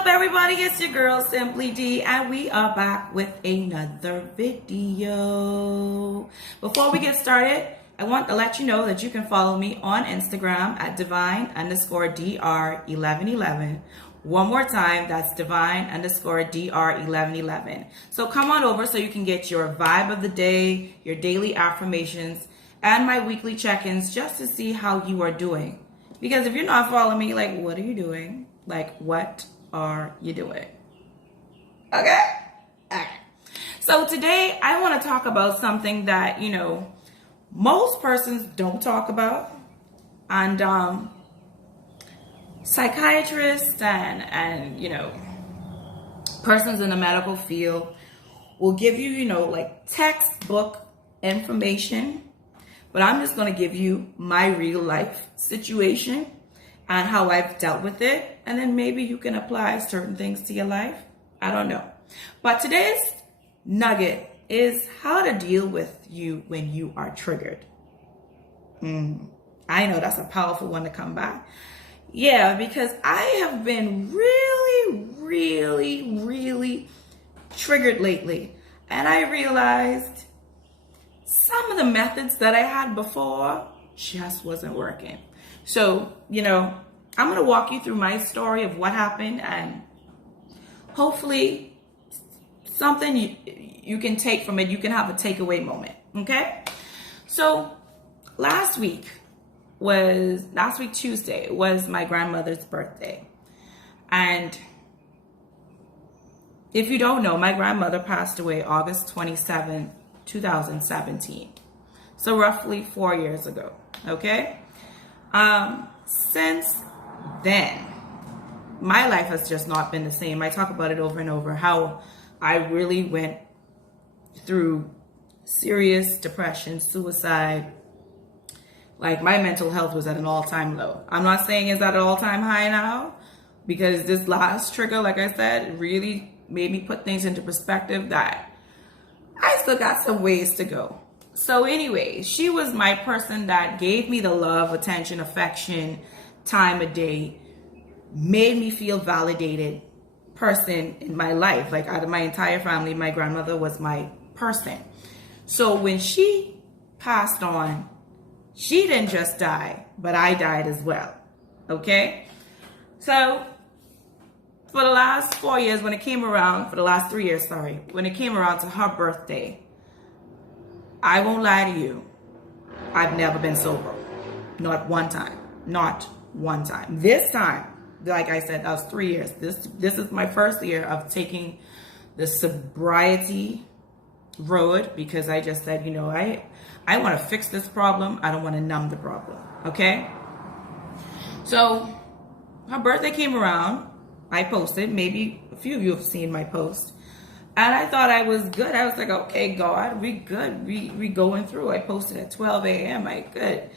up, everybody? It's your girl Simply D, and we are back with another video. Before we get started, I want to let you know that you can follow me on Instagram at divine_dr1111. One more time, that's divine_dr1111. So come on over so you can get your vibe of the day, your daily affirmations, and my weekly check-ins just to see how you are doing. Because if you're not following me, like, what are you doing? Like, what are you doing? Okay? Okay. So today I want to talk about something that, most persons don't talk about. And psychiatrists and persons in the medical field will give you, like textbook information. But I'm just going to give you my real life situation and how I've dealt with it. And then maybe you can apply certain things to your life. I don't know. But today's nugget is how to deal with you when you are triggered. I know that's a powerful one to come by. Yeah, because I have been really triggered lately. And I realized some of the methods that I had before just wasn't working. So, I'm going to walk you through my story of what happened, and hopefully something you can take from it. You can have a takeaway moment. Okay. So last week Tuesday was my grandmother's birthday. And if you don't know, my grandmother passed away August 27, 2017. So roughly 4 years ago. Okay. Since then, my life has just not been the same. I talk about it over and over, how I really went through serious depression, suicide. Like, my mental health was at an all-time low. I'm not saying it's at an all-time high now, because this last trigger, like I said, really made me put things into perspective that I still got some ways to go. So anyway, she was my person that gave me the love, attention, affection, time of day, made me feel validated person in my life. Like, out of my entire family, my grandmother was my person. So when she passed on, she didn't just die, but I died as well. Okay? So for the last 4 years, when it came around, for the last 3 years, sorry, when it came around to her birthday, I won't lie to you, I've never been sober. Not one time. Not one time. This time, like I said, that was 3 years. This is my first year of taking the sobriety road, because I just said, I want to fix this problem. I don't want to numb the problem. Okay? So her birthday came around. I posted. Maybe a few of you have seen my post. And I thought I was good. I was like, okay, God, we good. We going through. I posted at 12 a.m. I good.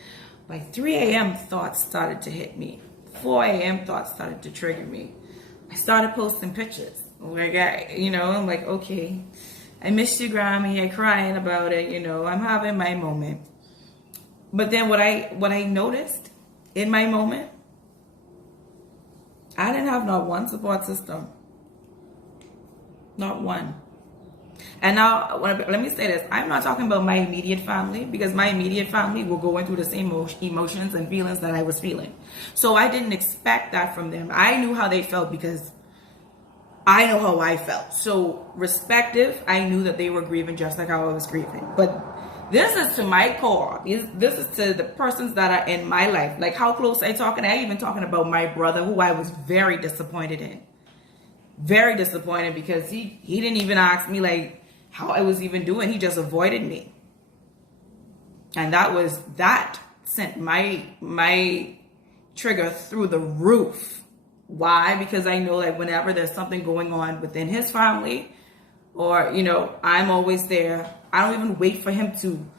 By 3 a.m., thoughts started to hit me. 4 a.m., thoughts started to trigger me. I started posting pictures. Like, I'm like, okay, I missed you, Grammy. I crying about it. I'm having my moment. But then what I noticed in my moment, I didn't have not one support system. Not one. And now, let me say this. I'm not talking about my immediate family, because my immediate family were going through the same emotions and feelings that I was feeling. So I didn't expect that from them. I knew how they felt because I know how I felt. So respective, I knew that they were grieving just like how I was grieving. But this is to my core. This is to the persons that are in my life. Like, how close I talking. I even talking about my brother, who I was very disappointed in. Very disappointed, because he didn't even ask me like how I was even doing. He just avoided me. And that sent my trigger through the roof. Why? Because I know that whenever there's something going on within his family, or I'm always there. I don't even wait for him to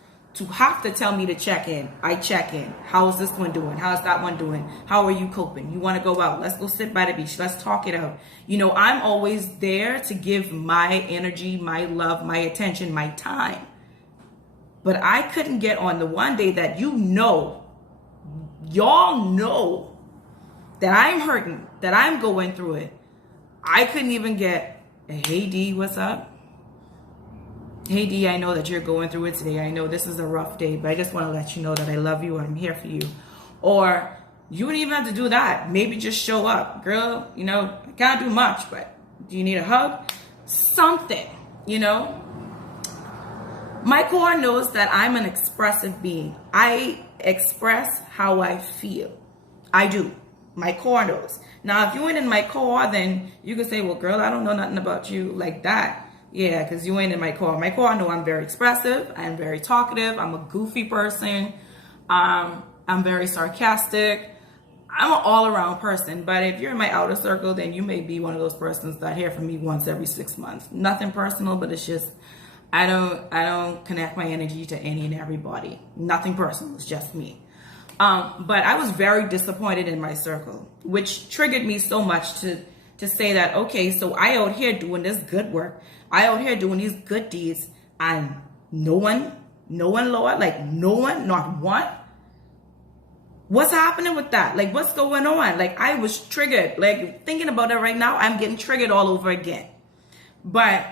have to tell me to check in. I check in. How is this one doing? How's that one doing? How are you coping? You want to go out? Let's go sit by the beach. Let's talk it out. I'm always there to give my energy, my love, my attention, my time. But I couldn't get on the one day that y'all know that I'm hurting, that I'm going through it. I couldn't even get a "Hey D, what's up? Hey D, I know that you're going through it today. I know this is a rough day, but I just want to let you know that I love you and I'm here for you." Or you wouldn't even have to do that. Maybe just show up. "Girl, you know, I can't do much, but do you need a hug?" Something, you know? My core knows that I'm an expressive being. I express how I feel. I do. My core knows. Now, if you ain't in my core, then you could say, "Well, girl, I don't know nothing about you like that." Yeah, because you ain't in my core. My core know I'm very expressive. I'm very talkative. I'm a goofy person. I'm very sarcastic. I'm an all-around person. But if you're in my outer circle, then you may be one of those persons that hear from me once every 6 months. Nothing personal, but it's just I don't connect my energy to any and everybody. Nothing personal. It's just me. But I was very disappointed in my circle, which triggered me so much to say that, okay, so I out here doing this good work. I out here doing these good deeds, and no one, Lord, like no one, not one. What's happening with that? Like, what's going on? Like, I was triggered. Like, thinking about it right now, I'm getting triggered all over again. But,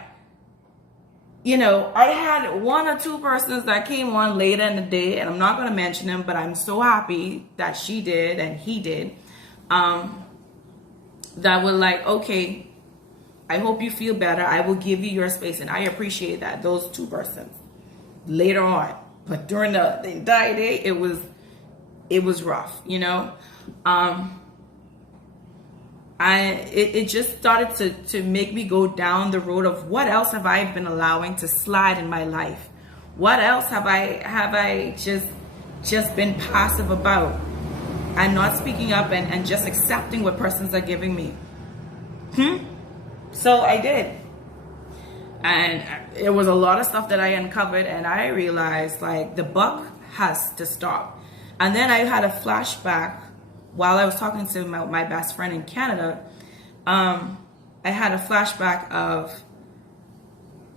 you know, I had 1 or 2 persons that came on later in the day, and I'm not going to mention them, but I'm so happy that she did and he did, that were like, okay, I hope you feel better. I will give you your space. And I appreciate that, those 2 persons later on. But during the entire day, it was rough, you know. It just started to make me go down the road of what else have I been allowing to slide in my life? What else have I just been passive about and not speaking up and just accepting what persons are giving me? So I did. And it was a lot of stuff that I uncovered, and I realized like the buck has to stop. And then I had a flashback while I was talking to my best friend in Canada. I had a flashback of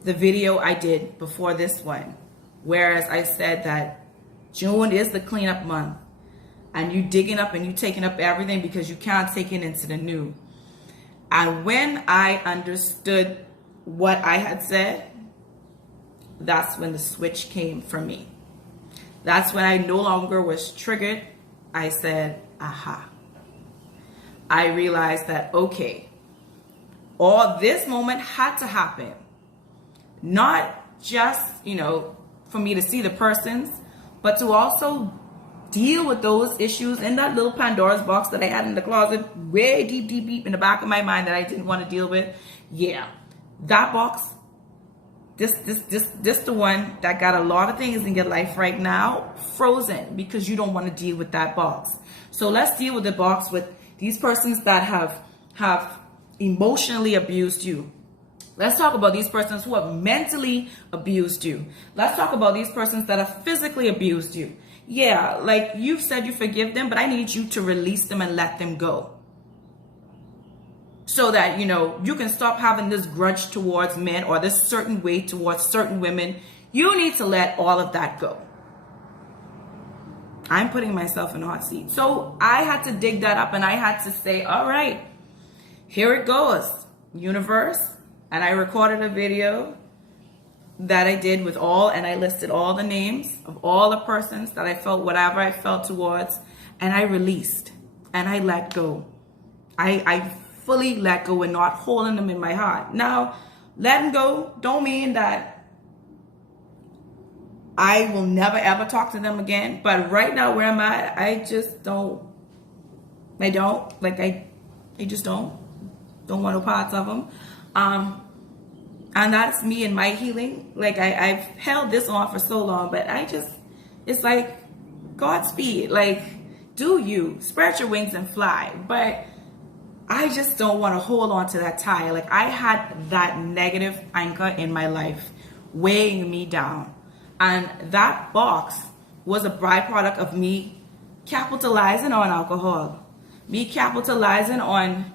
the video I did before this one, whereas I said that June is the cleanup month, and you digging up and you taking up everything because you can't take it into the new. And when I understood what I had said, that's when the switch came for me. That's when I no longer was triggered. I said, aha. I realized that, okay, all this moment had to happen. Not just, you know, for me to see the persons, but to also deal with those issues in that little Pandora's box that I had in the closet, way deep in the back of my mind that I didn't want to deal with. Yeah, that box, this the one that got a lot of things in your life right now frozen because you don't want to deal with that box. So let's deal with the box with these persons that have emotionally abused you. Let's talk about these persons who have mentally abused you. Let's talk about these persons that have physically abused you. Yeah, like you've said you forgive them, but I need you to release them and let them go. So that, you know, you can stop having this grudge towards men or this certain way towards certain women. You need to let all of that go. I'm putting myself in a hot seat. So I had to dig that up, and I had to say, all right, here it goes, universe. And I recorded a video that I did with and I listed all the names of all the persons that I felt whatever I felt towards, and I released and I let go. I fully let go and not holding them in my heart. Now, letting go don't mean that I will never ever talk to them again. But right now where I'm at, I just don't. I just don't want no parts of them. And that's me and my healing. Like I've held this on for so long, but it's like Godspeed. Like, do you spread your wings and fly? But I just don't want to hold on to that tie. Like I had that negative anchor in my life weighing me down. And that box was a byproduct of me capitalizing on alcohol. Me capitalizing on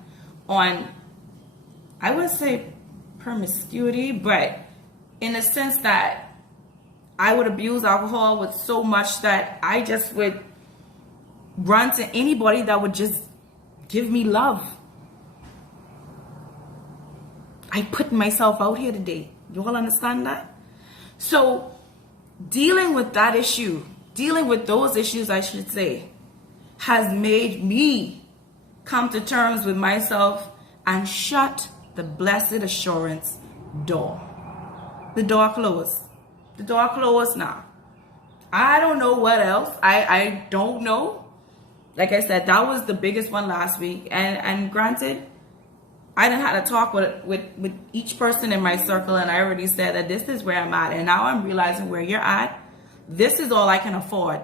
I wouldn't say promiscuity, but in the sense that I would abuse alcohol with so much that I just would run to anybody that would just give me love. I put myself out here today. You all understand that? So dealing with that issue, dealing with those issues, I should say, has made me come to terms with myself and shut the blessed assurance door. The door closed. The door closed now. I don't know what else. I don't know. Like I said, that was the biggest one last week. And granted, I done had a talk with each person in my circle, and I already said that this is where I'm at. And now I'm realizing where you're at. This is all I can afford.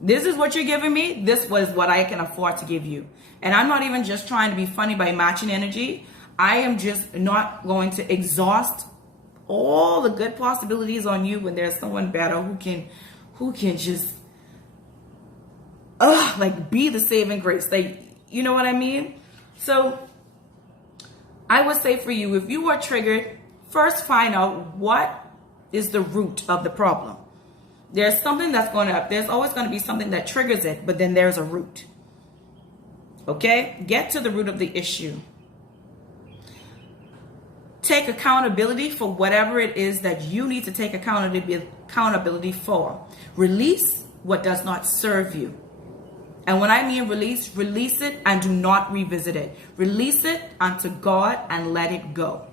This is what you're giving me. This was what I can afford to give you. And I'm not even just trying to be funny by matching energy. I am just not going to exhaust all the good possibilities on you when there's someone better who can just like be the saving grace. Like, you know what I mean? So I would say for you, if you are triggered, first find out what is the root of the problem. There's something there's always going to be something that triggers it, but then there's a root. Okay? Get to the root of the issue. Take accountability for whatever it is that you need to take accountability for. Release what does not serve you. And when I mean release it and do not revisit it. Release it unto God and let it go.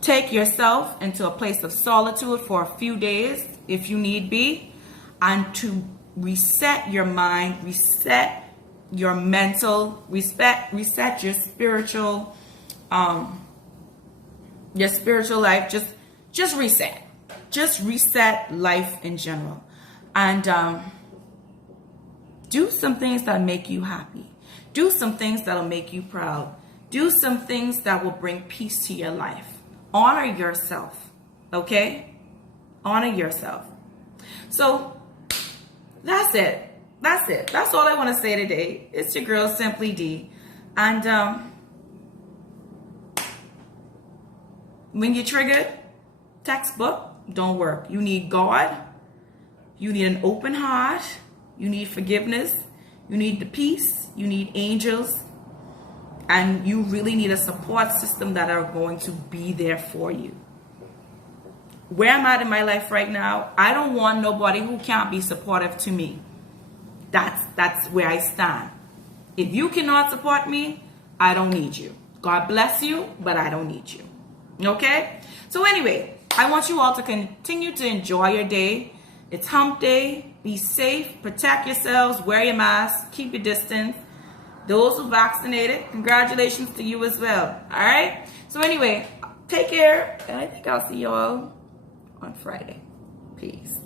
Take yourself into a place of solitude for a few days, if you need be, and to reset your mind, reset your mental, reset your spiritual life. Just reset. Just reset life in general. And do some things that make you happy. Do some things that'll make you proud. Do some things that will bring peace to your life. Honor yourself, okay? Honor yourself. So that's it. That's all I want to say today. It's your girl, Simply D. And when you're triggered, textbook don't work. You need God. You need an open heart. You need forgiveness. You need the peace. You need angels. And you really need a support system that are going to be there for you. Where I'm at in my life right now, I don't want nobody who can't be supportive to me. That's where I stand. If you cannot support me, I don't need you. God bless you, but I don't need you. Okay? So anyway, I want you all to continue to enjoy your day. It's hump day. Be safe. Protect yourselves. Wear your mask. Keep your distance. Those who vaccinated, congratulations to you as well. All right? So anyway, take care. And I think I'll see you all on Friday. Peace.